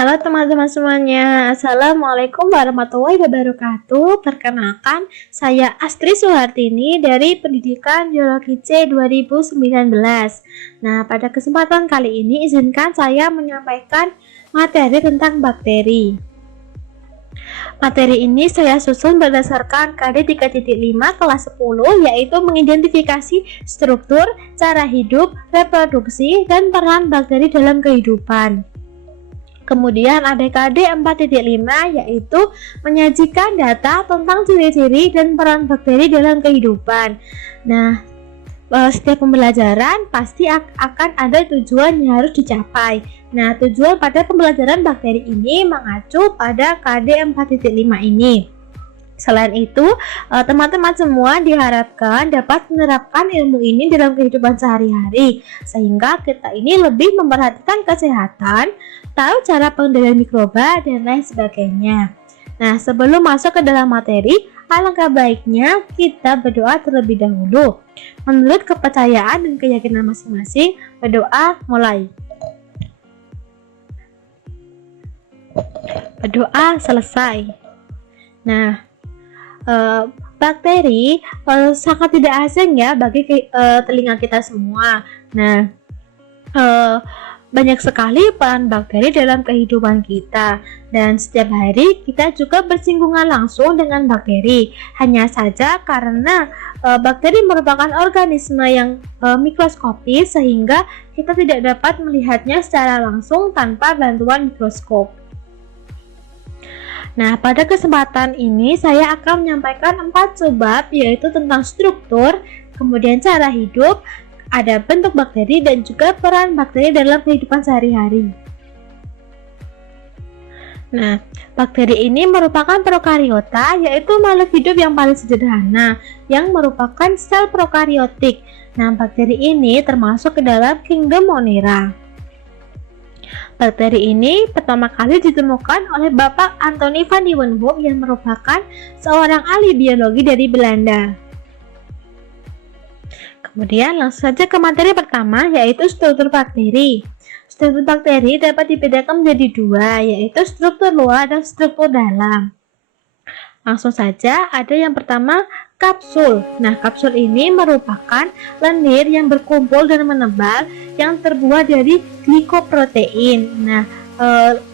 Halo teman-teman semuanya, Assalamualaikum warahmatullahi wabarakatuh. Perkenalkan, saya Astri Suhartini dari Pendidikan Biologi C 2019. Nah, pada kesempatan kali ini izinkan saya menyampaikan materi tentang bakteri. Materi ini saya susun berdasarkan KD 3.5 kelas 10, yaitu mengidentifikasi struktur, cara hidup, reproduksi, dan peran bakteri dalam kehidupan. Kemudian ada KD 4.5, yaitu menyajikan data tentang ciri-ciri dan peran bakteri dalam kehidupan. Nah, setiap pembelajaran pasti akan ada tujuan yang harus dicapai. Nah, tujuan pada pembelajaran bakteri ini mengacu pada KD 4.5 ini. Selain itu, teman-teman semua diharapkan dapat menerapkan ilmu ini dalam kehidupan sehari-hari, sehingga kita ini lebih memperhatikan kesehatan, tahu cara pengendalian mikroba, dan lain sebagainya. Nah, sebelum masuk ke dalam materi, alangkah baiknya kita berdoa terlebih dahulu. Menurut kepercayaan dan keyakinan masing-masing, berdoa mulai. Berdoa selesai. Nah, bakteri sangat tidak asing ya bagi telinga kita semua. Nah, banyak sekali peran bakteri dalam kehidupan kita, dan setiap hari kita juga bersinggungan langsung dengan bakteri. Hanya saja karena bakteri merupakan organisme yang mikroskopis, sehingga kita tidak dapat melihatnya secara langsung tanpa bantuan mikroskop. Nah, pada kesempatan ini saya akan menyampaikan 4 subbab, yaitu tentang struktur, kemudian cara hidup, ada bentuk bakteri, dan juga peran bakteri dalam kehidupan sehari-hari. Nah, bakteri ini merupakan prokariota, yaitu makhluk hidup yang paling sederhana, yang merupakan sel prokariotik. Nah, bakteri ini termasuk ke dalam kingdom Monera. Bakteri ini pertama kali ditemukan oleh Bapak Anthony van Leeuwenhoek yang merupakan seorang ahli biologi dari Belanda. Kemudian langsung saja ke materi pertama, yaitu struktur bakteri. Struktur bakteri dapat dibedakan menjadi dua, yaitu struktur luar dan struktur dalam. Langsung saja, ada yang pertama, kapsul. Nah, kapsul ini merupakan lendir yang berkumpul dan menebal yang terbuat dari glikoprotein. Nah,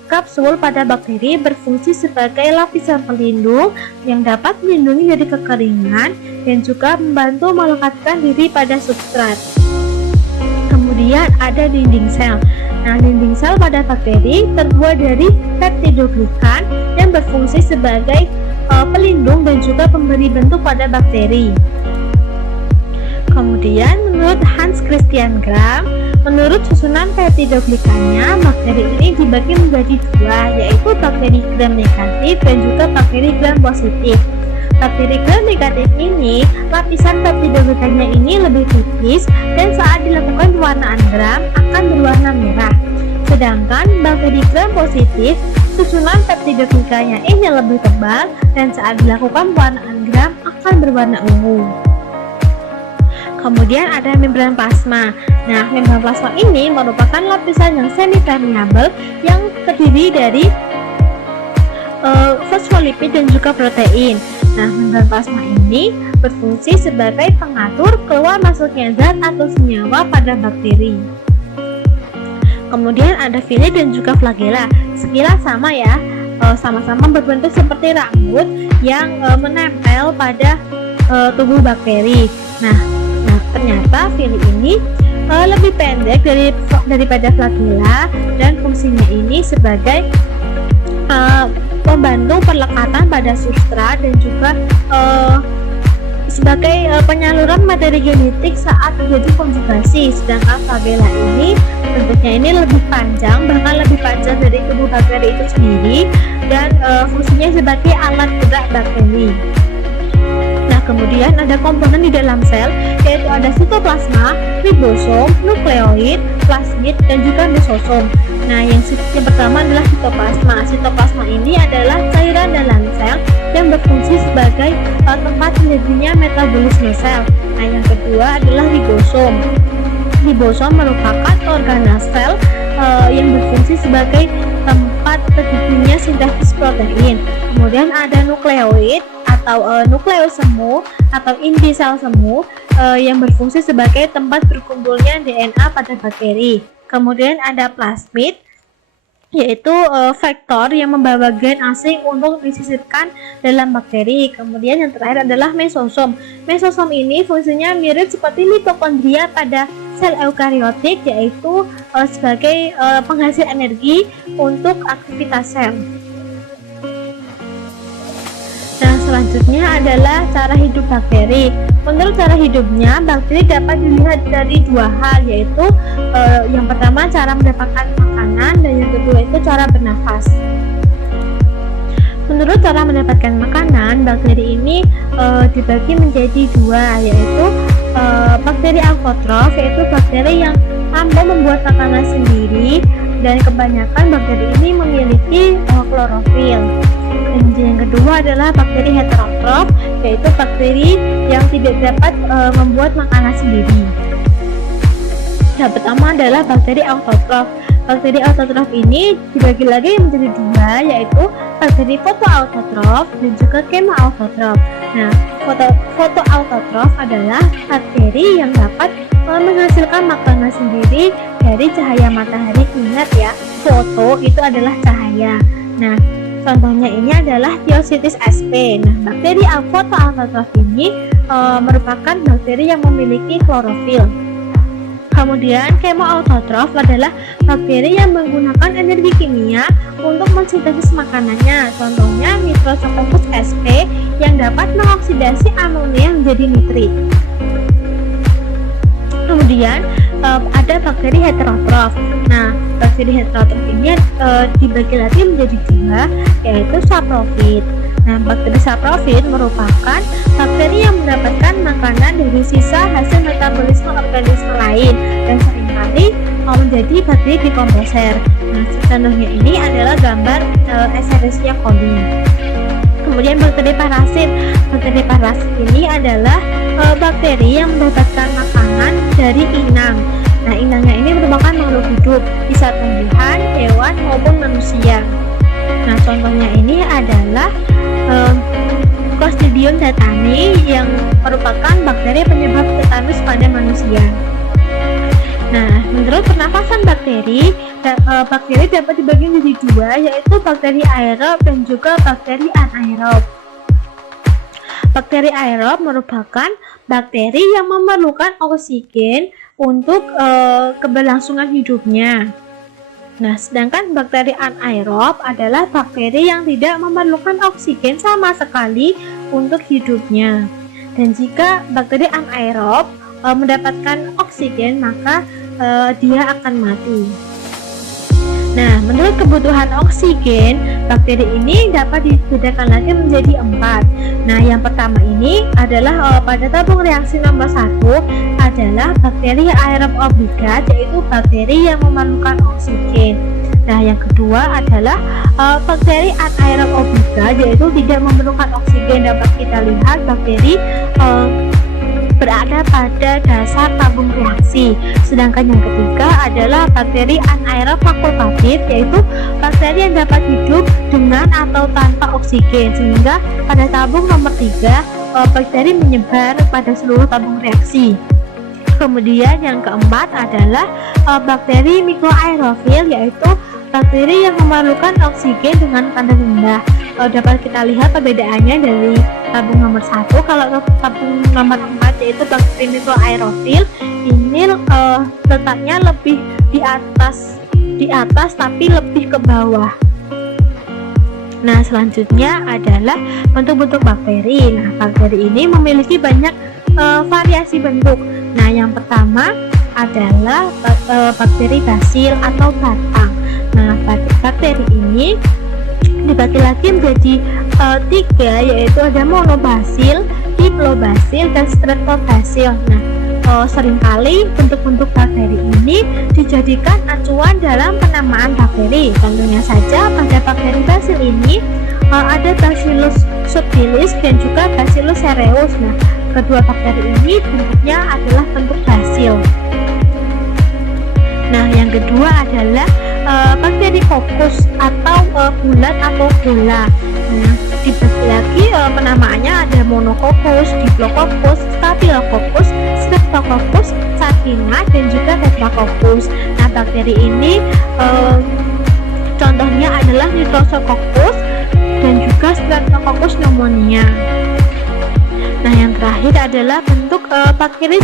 kapsul pada bakteri berfungsi sebagai lapisan pelindung yang dapat melindungi dari kekeringan dan juga membantu melekatkan diri pada substrat. Kemudian ada dinding sel. Nah, dinding sel pada bakteri terbuat dari peptidoglikan yang berfungsi sebagai pelindung dan juga pemberi bentuk pada bakteri. Kemudian menurut Hans Christian Gram, menurut susunan peptidoglikannya, bakteri ini dibagi menjadi dua, yaitu bakteri gram negatif dan juga bakteri gram positif. Bakteri gram negatif ini, lapisan peptidoglikannya ini lebih tipis dan saat dilakukan pewarnaan gram akan berwarna merah. Sedangkan bakteri gram positif, susunan peptidoglikannya ini lebih tebal dan saat dilakukan pewarnaan gram akan berwarna ungu. Kemudian ada membran plasma. Nah, membran plasma ini merupakan lapisan yang semi-permeable yang terdiri dari fosfolipid dan juga protein. Nah, membran plasma ini berfungsi sebagai pengatur keluar masuknya zat atau senyawa pada bakteri. Kemudian ada villi dan juga flagella. Sekilas sama ya, sama-sama berbentuk seperti rambut yang menempel pada tubuh bakteri. Nah, ternyata villi ini lebih pendek daripada flagella dan fungsinya ini sebagai membantu perlekatan pada substrat dan juga sebagai penyaluran materi genetik saat terjadi konjugasi. Sedangkan flagella ini bentuknya ini lebih panjang, bahkan lebih panjang dari tubuh bakteri itu sendiri, dan fungsinya sebagai alat gerak bakteri. Nah, kemudian ada komponen di dalam sel, yaitu ada sitoplasma, ribosom, nukleoid, plasmid, dan juga mesosom. Nah, yang pertama adalah sitoplasma. Sitoplasma ini adalah cairan dalam sel yang berfungsi sebagai tempat terjadinya metabolisme sel. Nah, yang kedua adalah ribosom. Ribosom merupakan organel sel yang berfungsi sebagai tempat protein. Kemudian ada nukleoid atau nukleus semu atau inti sel semu yang berfungsi sebagai tempat berkumpulnya DNA pada bakteri. Kemudian ada plasmid, yaitu vektor yang membawa gen asing untuk disisipkan dalam bakteri. Kemudian yang terakhir adalah mesosom. Mesosom ini fungsinya mirip seperti mitokondria pada sel eukariotik, yaitu sebagai penghasil energi untuk aktivitas sel. Nah, selanjutnya adalah cara hidup bakteri. Menurut cara hidupnya, bakteri dapat dilihat dari dua hal, yaitu yang pertama cara mendapatkan makanan, dan yang kedua itu cara bernafas. Menurut cara mendapatkan makanan, bakteri ini dibagi menjadi dua, yaitu bakteri autotrof, yaitu bakteri yang mampu membuat makanan sendiri, dan kebanyakan bakteri ini memiliki klorofil. Dan yang kedua adalah bakteri heterotrof, yaitu bakteri yang tidak dapat membuat makanan sendiri. Yang pertama adalah bakteri autotrof. Bakteri autotrof ini dibagi lagi menjadi dua, yaitu bakteri fotoautotrof dan juga kemoautotrof. Nah, fotoautotrof adalah bakteri yang dapat menghasilkan makanan sendiri dari cahaya matahari. Ingat ya, foto itu adalah cahaya. Nah, contohnya ini adalah Thyositis sp. Nah, bakteri fotoautotrof ini merupakan bakteri yang memiliki klorofil. Kemudian kemoautotrof adalah bakteri yang menggunakan energi kimia untuk mensintesis makanannya. Contohnya Nitrosococcus sp yang dapat mengoksidasi amonia menjadi nitrit. Kemudian ada bakteri heterotrof. Nah, bakteri heterotrof ini dibagi lagi menjadi dua, yaitu saprofit. Nah, bakteri saprofit merupakan bakteri yang mendapatkan makanan dari sisa hasil metabolisme organisme lain dan seringkali menjadi bakteri dekomposer. Nah, contohnya ini adalah gambar Escherichia coli. Kemudian bakteri parasit. Bakteri parasit ini adalah bakteri yang mendapatkan makanan dari inang. Nah, inangnya ini merupakan makhluk hidup, bisa tumbuhan, hewan maupun manusia. Nah, contohnya ini adalah Clostridium tetani yang merupakan bakteri penyebab tetanus pada manusia. Nah, menurut pernapasan bakteri, bakteri dapat dibagi menjadi dua, yaitu bakteri aerob dan juga bakteri anaerob. Bakteri aerob merupakan bakteri yang memerlukan oksigen untuk keberlangsungan hidupnya. Nah, sedangkan bakteri anaerob adalah bakteri yang tidak memerlukan oksigen sama sekali untuk hidupnya. Dan jika bakteri anaerob mendapatkan oksigen, maka dia akan mati. Nah, menurut kebutuhan oksigen, bakteri ini dapat dibedakan lagi menjadi 4. Nah, yang pertama ini adalah pada tabung reaksi nomor 1 adalah bakteri aerob obligat, yaitu bakteri yang memerlukan oksigen. Nah, yang kedua adalah bakteri anaerob obligat, yaitu tidak memerlukan oksigen. Dapat kita lihat bakteri berada pada dasar tabung reaksi. Sedangkan yang ketiga adalah bakteri anaerob fakultatif, yaitu bakteri yang dapat hidup dengan atau tanpa oksigen, sehingga pada tabung nomor 3 bakteri menyebar pada seluruh tabung reaksi. Kemudian yang keempat adalah bakteri mikroaerofil, yaitu bakteri yang memerlukan oksigen dengan kadar rendah. Dapat kita lihat perbedaannya dari tabung nomor 1. Kalau tabung nomor 4 yaitu bakteri mikroaerofil, ini letaknya lebih di atas tapi lebih ke bawah. Nah, selanjutnya adalah bentuk-bentuk bakteri. Nah, bakteri ini memiliki banyak variasi bentuk. Nah, yang pertama adalah bakteri basil atau batang. Nah, bakteri ini dibagi lagi menjadi 3, yaitu ada monobasil, diplobasil, dan streptobasil. Nah, seringkali bentuk-bentuk bakteri ini dijadikan acuan dalam penamaan bakteri. Contohnya saja pada bakteri basil ini ada Bacillus subtilis dan juga Bacillus cereus. Nah, kedua bakteri ini bentuknya adalah bentuk basil. Nah, yang kedua adalah bakteri kokus atau bulat atau bola. Nah, dibagi lagi penamaannya ada monokokus, diplokokus, staphylococcus, streptococcus, sardina, dan juga tetracoccus. Nah, bakteri ini contohnya adalah nitrosococcus dan juga streptococcus pneumonia. Nah, yang terakhir adalah bentuk bakteri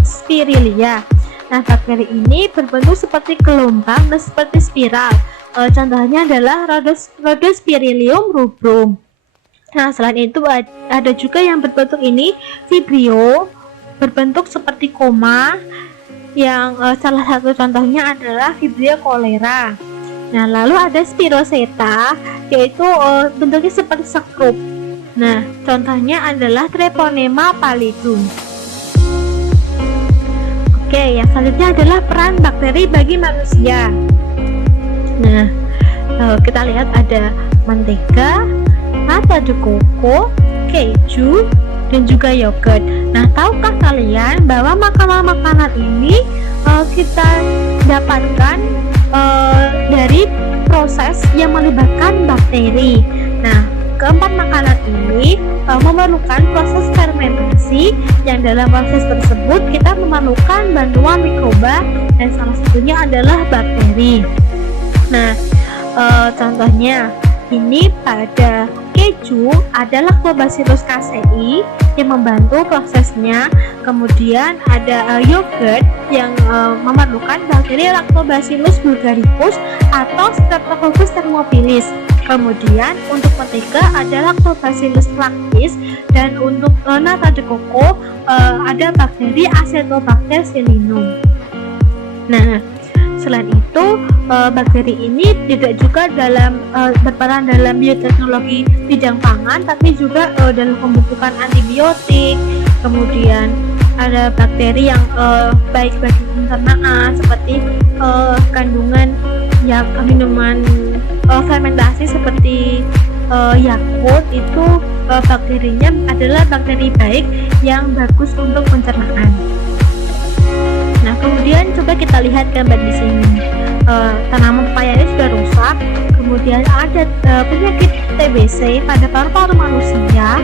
Spirilia. Nah, bakteri ini berbentuk seperti gelombang dan seperti spiral. Contohnya adalah Rhodospirillum rubrum. Nah, selain itu ada juga yang berbentuk ini Vibrio, berbentuk seperti koma. Yang salah satu contohnya adalah Vibrio cholera. Nah, lalu ada Spiroseta, yaitu bentuknya seperti sekrup. Nah, contohnya adalah Treponema pallidum. Oke, yang selanjutnya adalah peran bakteri bagi manusia. Nah, kita lihat ada mentega, nata de coco, keju, dan juga yogurt. Nah, tahukah kalian bahwa makanan-makanan ini kita dapatkan dari proses yang melibatkan bakteri. Nah, keempat makanan ini memerlukan proses fermentasi, yang dalam proses tersebut kita memerlukan bantuan mikroba dan salah satunya adalah bakteri. Nah, contohnya ini pada keju ada Lactobacillus casei yang membantu prosesnya. Kemudian ada yogurt yang memerlukan bakteri Lactobacillus bulgaricus atau Streptococcus thermophilus. Kemudian untuk mentega ada Lactobacillus lactis, dan untuk nata de coco ada bakteri Acetobacter pseudomonas. Nah, selain itu bakteri ini tidak juga berperan dalam bioteknologi bidang pangan, tapi juga dalam pembentukan antibiotik. Kemudian ada bakteri yang baik bagi pencernaan seperti kandungan minuman fermentasi seperti Yakult, itu bakterinya adalah bakteri baik yang bagus untuk pencernaan. Nah, kemudian coba kita lihat gambar di sini. Tanaman pepaya ini sudah rusak. Kemudian ada penyakit TBC pada paru-paru manusia.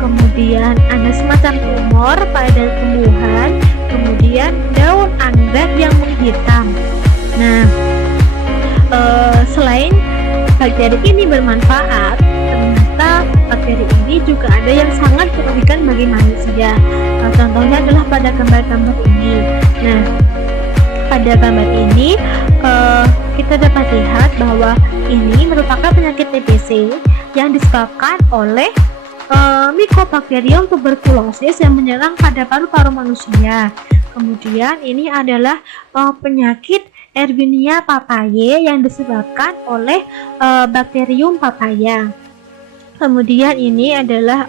Kemudian ada semacam tumor pada tumbuhan. Kemudian daun anggrek yang menghitam. Nah, selain bakteri ini bermanfaat, ternyata bakteri ini juga ada yang sangat merugikan bagi manusia. Contohnya adalah pada gambar-gambar ini. Nah, pada gambar ini kita dapat lihat bahwa ini merupakan penyakit TBC yang disebabkan oleh Mycobacterium tuberculosis yang menyerang pada paru-paru manusia. Kemudian ini adalah penyakit Erwinia papaye yang disebabkan oleh Bacterium papaya. Kemudian ini adalah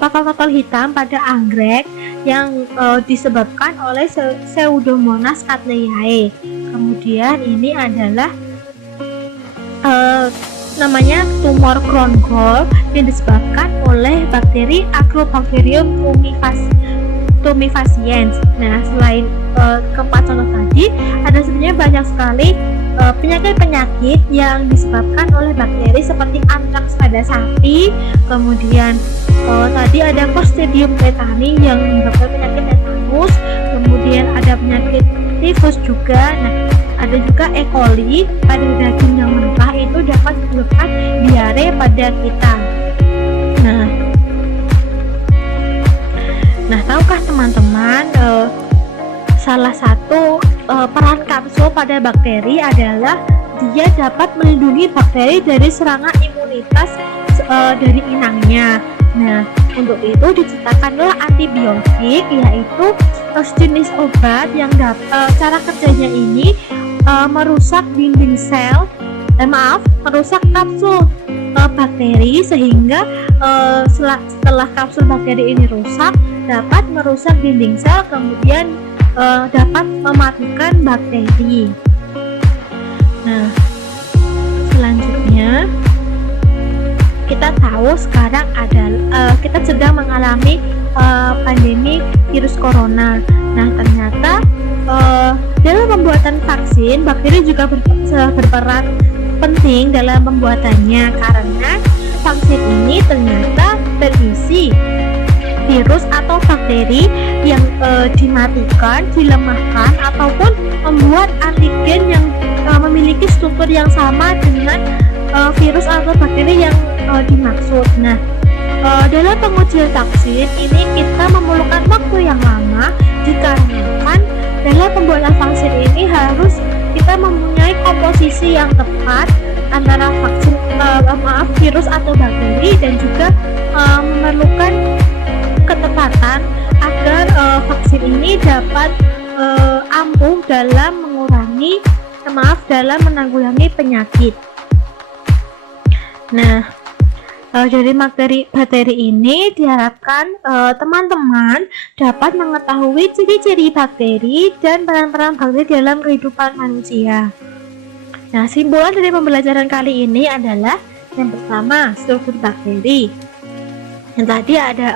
totol-totol hitam pada anggrek yang disebabkan oleh Pseudomonas cattleyae. Kemudian ini adalah namanya tumor crown gall yang disebabkan oleh bakteri Agrobacterium tumefaciens. Nah, selain keempat contoh tadi, ada sebenarnya banyak sekali penyakit-penyakit yang disebabkan oleh bakteri seperti antraks pada sapi. Kemudian tadi ada Clostridium tetani yang menyebabkan penyakit tetanus. Kemudian ada penyakit tifus juga. Nah, ada juga E. coli pada daging yang mentah, itu dapat menyebabkan diare pada kita. Nah, tahukah teman-teman salah satu peran kapsul pada bakteri adalah dia dapat melindungi bakteri dari serangan imunitas dari inangnya. Nah, untuk itu diciptakanlah antibiotik, yaitu sejenis obat yang cara kerjanya ini merusak dinding sel, merusak kapsul bakteri, sehingga setelah kapsul bakteri ini rusak dapat merusak dinding sel, kemudian dapat mematikan bakteri. Nah, selanjutnya kita tahu sekarang kita sedang mengalami pandemi virus corona. Nah, ternyata dalam pembuatan vaksin, bakteri juga berperan penting dalam pembuatannya karena vaksin ini ternyata berisi virus atau bakteri yang dimatikan, dilemahkan, ataupun membuat antigen yang memiliki struktur yang sama dengan virus atau bakteri yang dimaksud. Nah, dalam pengujian vaksin ini kita memerlukan waktu yang lama dikarenakan dalam pembuatan vaksin ini harus kita mempunyai komposisi yang tepat antara vaksin virus atau bakteri dan juga memerlukan ketepatan agar vaksin ini dapat ampuh dalam dalam menanggulangi penyakit. Nah, dari bakteri ini diharapkan teman-teman dapat mengetahui ciri-ciri bakteri dan peran-peran bakteri dalam kehidupan manusia. Nah, simpulan dari pembelajaran kali ini adalah yang pertama, struktur bakteri. Yang tadi ada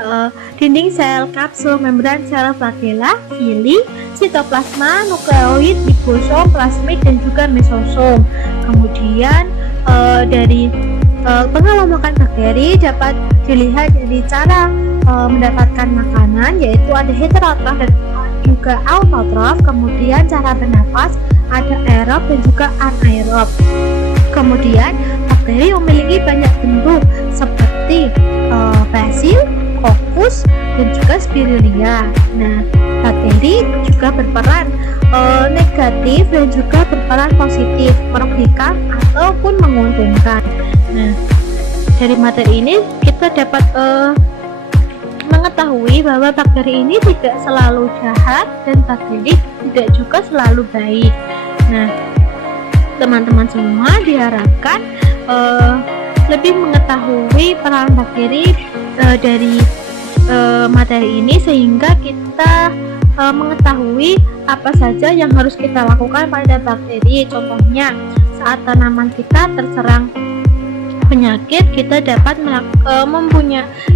dinding sel, kapsul, membran sel, flagella, sili, sitoplasma, nukleoid, ribosom, plasmid, dan juga mesosom. Kemudian dari pengelompokan bakteri dapat dilihat dari cara mendapatkan makanan, yaitu ada heterotrof dan juga autotrof. Kemudian cara bernafas ada aerob dan juga anaerob. Kemudian bakteri memiliki banyak bentuk seperti basil, coccus, dan juga spirulia. Nah, bakteri juga berperan negatif dan juga berperan positif, merugikan ataupun menguntungkan. Nah, dari materi ini kita dapat mengetahui bahwa bakteri ini tidak selalu jahat dan bakteri tidak juga selalu baik. Nah, teman-teman semua diharapkan lebih mengetahui peran bakteri dari materi ini sehingga kita mengetahui apa saja yang harus kita lakukan pada bakteri. Contohnya, saat tanaman kita terserang penyakit, kita dapat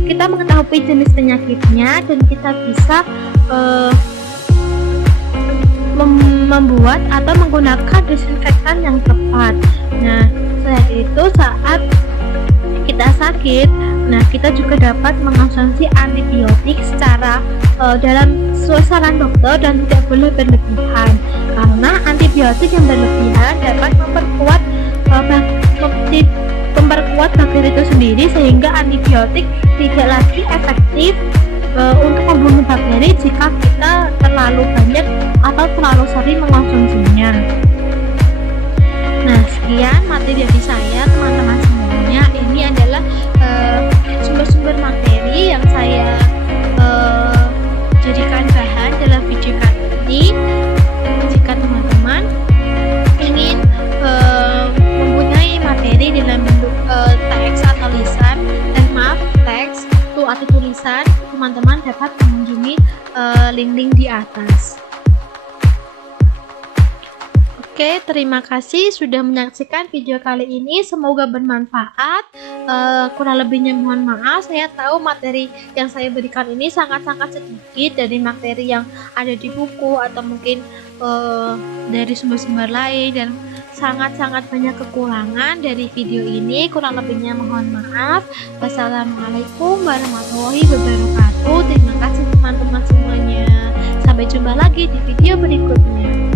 kita mengetahui jenis penyakitnya dan kita bisa membuat atau menggunakan disinfektan yang tepat. Nah, selain itu saat kita sakit, nah kita juga dapat mengonsumsi antibiotik secara dalam saran dokter dan tidak boleh berlebihan karena antibiotik yang berlebihan dapat memperkuat bakteri itu sendiri sehingga antibiotik tidak lagi efektif untuk membunuh bakteri jika kita terlalu banyak atau terlalu sering mengonsumsinya. Nah, sekian materi dari saya teman-teman semuanya. Ini adalah sumber-sumber materi yang saya jadikan bahan dalam video kali ini. Jika teman-teman ingin mempunyai materi dalam bentuk teks atau atau tulisan, teman-teman dapat mengunjungi link-link di atas. Oke, terima kasih sudah menyaksikan video kali ini. Semoga bermanfaat. Kurang lebihnya mohon maaf. Saya tahu materi yang saya berikan ini sangat-sangat sedikit dari materi yang ada di buku atau mungkin dari sumber-sumber lain, dan sangat-sangat banyak kekurangan dari video ini. Kurang lebihnya mohon maaf. Wassalamualaikum warahmatullahi wabarakatuh. Terima kasih teman-teman semuanya. Sampai jumpa lagi di video berikutnya.